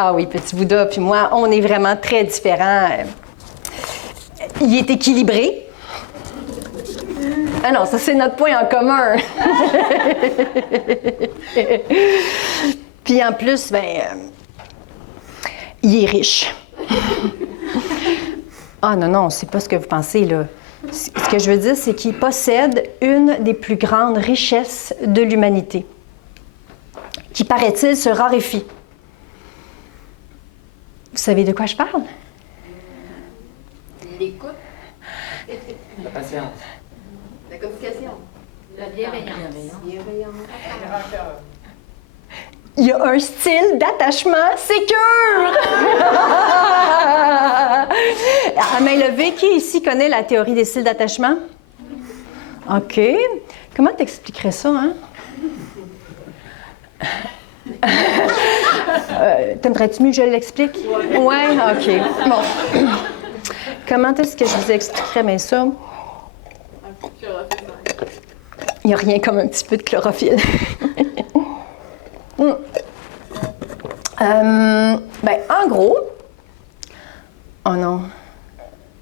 Ah oui, petit Bouddha, puis moi, on est vraiment très différents. Il est équilibré. Ah non, ça c'est notre point en commun. Puis en plus, il est riche. Ah non, non, c'est pas ce que vous pensez, là. Ce que je veux dire, c'est qu'il possède une des plus grandes richesses de l'humanité, qui, paraît-il, se raréfie. Vous savez de quoi je parle? L'écoute. La patience. La communication. La bienveillance. Il y a un style d'attachement sécure! À main levée, qui ici connaît la théorie des styles d'attachement? OK. Comment t'expliquerais ça, hein? T'aimerais-tu mieux que je l'explique? Ouais, OK. Bon. Comment est-ce que je vous expliquerais bien ça? Il n'y a rien comme un petit peu de chlorophylle. En gros, oh non,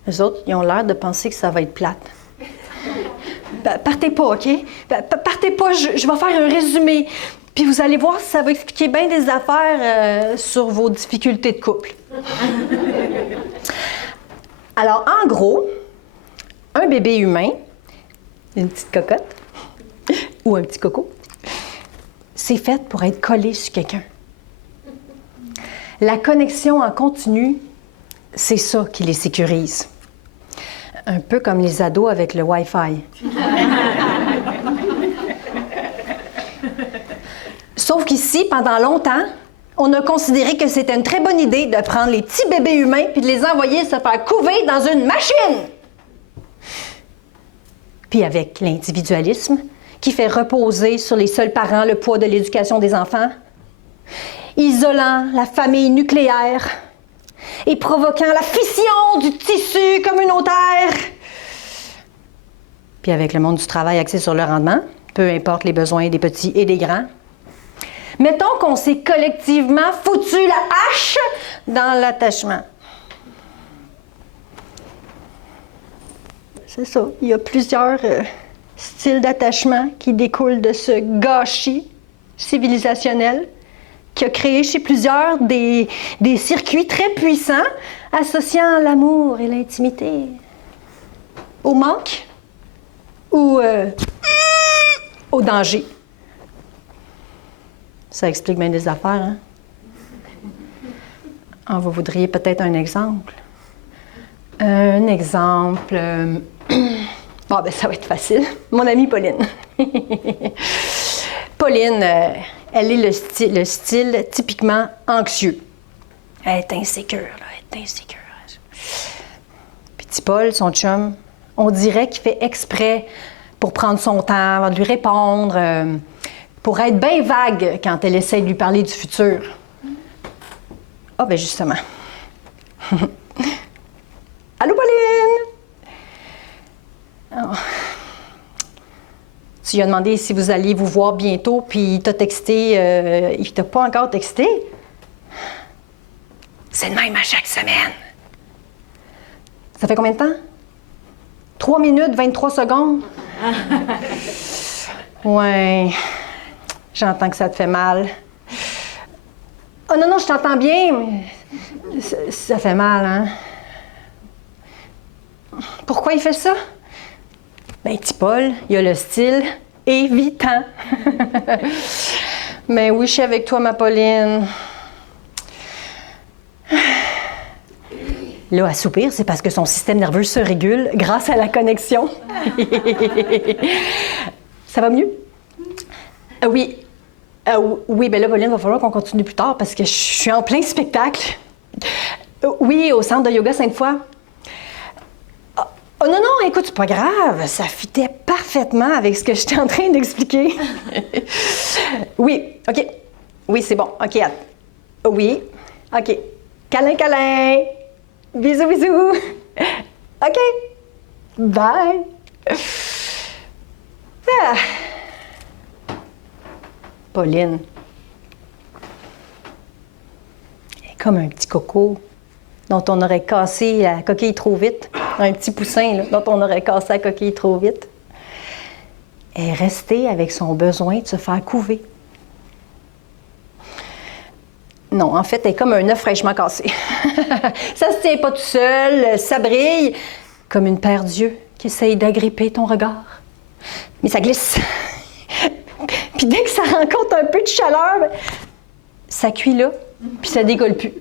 les autres, ils ont l'air de penser que ça va être plate. Partez pas, OK? Partez pas, je vais faire un résumé. Puis vous allez voir si ça va expliquer bien des affaires sur vos difficultés de couple. Alors, en gros, un bébé humain, une petite cocotte, ou un petit coco, c'est fait pour être collé sur quelqu'un. La connexion en continu, c'est ça qui les sécurise. Un peu comme les ados avec le Wi-Fi. Sauf qu'ici, pendant longtemps, on a considéré que c'était une très bonne idée de prendre les petits bébés humains puis de les envoyer se faire couver dans une machine. Puis avec l'individualisme, qui fait reposer sur les seuls parents le poids de l'éducation des enfants, isolant la famille nucléaire et provoquant la fission du tissu communautaire. Puis avec le monde du travail axé sur le rendement, peu importe les besoins des petits et des grands, mettons qu'on s'est collectivement foutu la hache dans l'attachement. C'est ça, il y a plusieurs styles d'attachement qui découlent de ce gâchis civilisationnel qui a créé chez plusieurs des circuits très puissants associant l'amour et l'intimité au manque ou au danger. Ça explique bien des affaires, hein? Ah, vous voudriez peut-être un exemple? Un exemple... Bon, ça va être facile. Mon amie Pauline. Pauline, elle est le style typiquement anxieux. Elle est insécure, là, elle est insécure. Petit Paul, son chum, on dirait qu'il fait exprès pour prendre son temps avant de lui répondre, pour être bien vague quand elle essaie de lui parler du futur. Ah, ben justement. Allô, Pauline? Oh. Tu lui as demandé si vous alliez vous voir bientôt, puis il t'a texté. Il t'a pas encore texté? C'est le même à chaque semaine. Ça fait combien de temps? 3 minutes, 23 secondes? Ouais. J'entends que ça te fait mal. Oh non, non, je t'entends bien, mais ça fait mal, hein? Pourquoi il fait ça? Ben, petit Paul, il a le style évitant. Mais oui, je suis avec toi, ma Pauline. Là, à soupir, c'est parce que son système nerveux se régule grâce à la connexion. Ça va mieux? Oui. Oui, ben là, Pauline, il va falloir qu'on continue plus tard parce que je suis en plein spectacle. Oui, au centre de yoga Sainte-Foy. Oh non, non, écoute, c'est pas grave. Ça fitait parfaitement avec ce que j'étais en train d'expliquer. Oui, OK. Oui, c'est bon. OK. Oui. OK. Câlin, câlin. Bisous, bisous. OK. Bye. Ah. Pauline. Elle est Comme un petit coco dont on aurait cassé la coquille trop vite. Un petit poussin là, dont on aurait cassé la coquille trop vite. Elle est restée avec son besoin de se faire couver. Non, en fait, elle est comme un œuf fraîchement cassé. Ça se tient pas tout seul, ça brille, comme une paire d'yeux qui essaye d'agripper ton regard. Mais ça glisse. Puis dès que ça rencontre un peu de chaleur, ben, ça cuit là, puis ça décolle plus.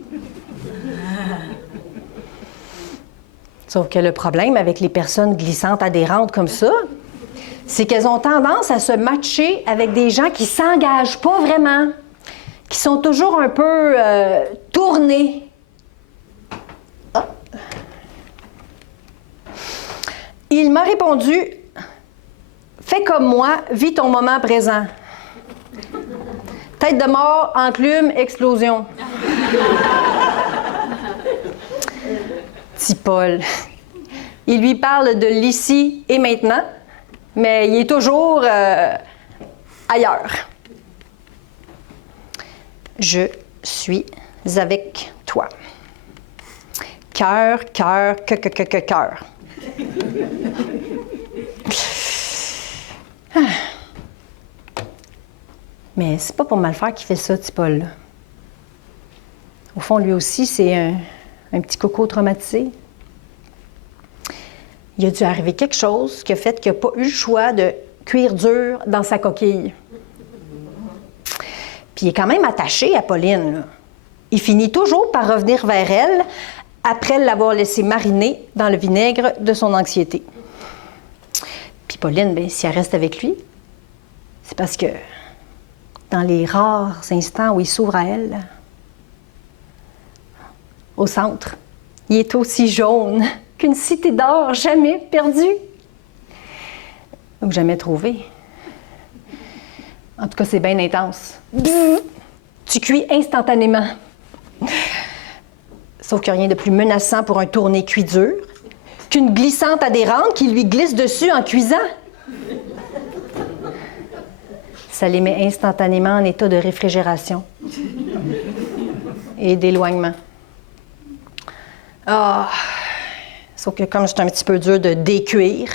Sauf que le problème avec les personnes glissantes adhérentes comme ça, c'est qu'elles ont tendance à se matcher avec des gens qui s'engagent pas vraiment, qui sont toujours un peu tournés. Ah. Il m'a répondu « Fais comme moi, vis ton moment présent. » Tête de mort, enclume, explosion. Petit Paul. Il lui parle de l'ici et maintenant, mais il est toujours ailleurs. Je suis avec toi. Cœur, cœur, cœur. Mais c'est pas pour mal faire qu'il fait ça, petit Paul. Là. Au fond, lui aussi, c'est un petit coco traumatisé. Il a dû arriver quelque chose qui a fait qu'il n'a pas eu le choix de cuire dur dans sa coquille. Puis il est quand même attaché à Pauline. Là. Il finit toujours par revenir vers elle après l'avoir laissé mariner dans le vinaigre de son anxiété. Puis Pauline, bien, si elle reste avec lui, c'est parce que dans les rares instants où il s'ouvre à elle, au centre, il est aussi jaune qu'une cité d'or jamais perdue. Ou jamais trouvée. En tout cas, c'est bien intense. Bzz! Tu cuis instantanément. Sauf qu'il n'y a rien de plus menaçant pour un tourné cuit dur qu'une glissante adhérente qui lui glisse dessus en cuisant. Ça les met instantanément en état de réfrigération et d'éloignement. Ah! Sauf que comme c'est un petit peu dur de décuire,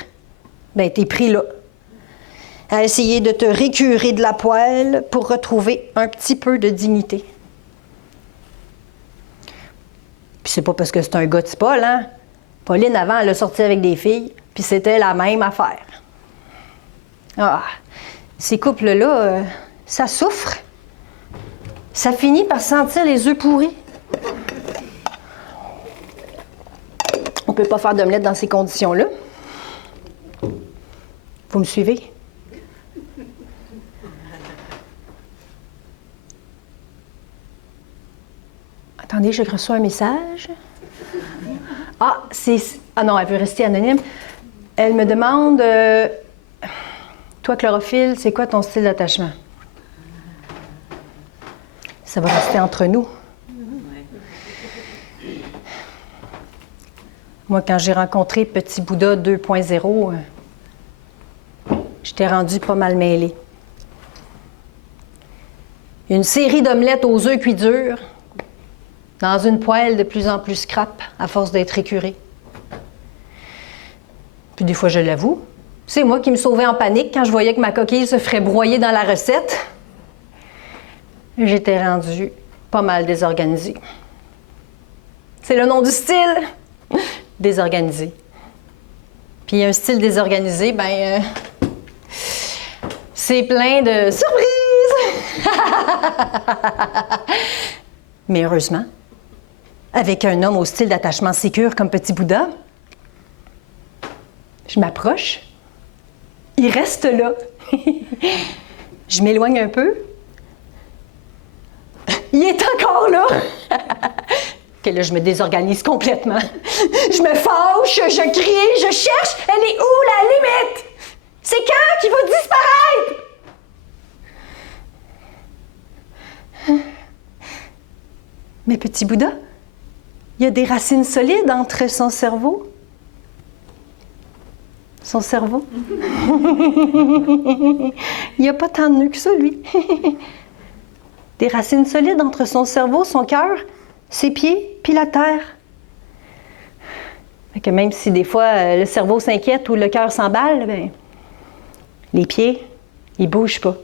ben t'es pris là, à essayer de te récurer de la poêle pour retrouver un petit peu de dignité. Puis c'est pas parce que c'est un gars de Paul, hein? Pauline, avant, elle a sorti avec des filles, puis c'était la même affaire. Ah! Ces couples-là, ça souffre. Ça finit par sentir les œufs pourris. On ne peut pas faire d'omelette dans ces conditions-là. Vous me suivez? Attendez, j'ai reçu un message. Ah, c'est... Ah non, elle veut rester anonyme. Elle me demande... Toi, Chlorophylle, c'est quoi ton style d'attachement? Ça va rester entre nous. Moi, quand j'ai rencontré Petit Bouddha 2.0, j'étais rendue pas mal mêlée. Une série d'omelettes aux œufs cuits durs, dans une poêle de plus en plus scrap, à force d'être écurée. Puis des fois, je l'avoue, c'est moi qui me sauvais en panique quand je voyais que ma coquille se ferait broyer dans la recette. J'étais rendue pas mal désorganisée. C'est le nom du style! Désorganisé. Puis un style désorganisé, ben, c'est plein de surprises! Mais heureusement, avec un homme au style d'attachement sécure comme Petit Bouddha, je m'approche, il reste là. Je m'éloigne un peu. Il est encore là! Que là, je me désorganise complètement. Je me fâche, je crie, je cherche. Elle est où, la limite? C'est quand qu'il va disparaître? Mais Petit Bouddha, il y a des racines solides entre son cerveau. Son cerveau? Il n'y a pas tant de nœuds que ça, lui. Des racines solides entre son cerveau, son cœur ses pieds, puis la terre. Fait que même si des fois le cerveau s'inquiète ou le cœur s'emballe, ben, les pieds, ils bougent pas.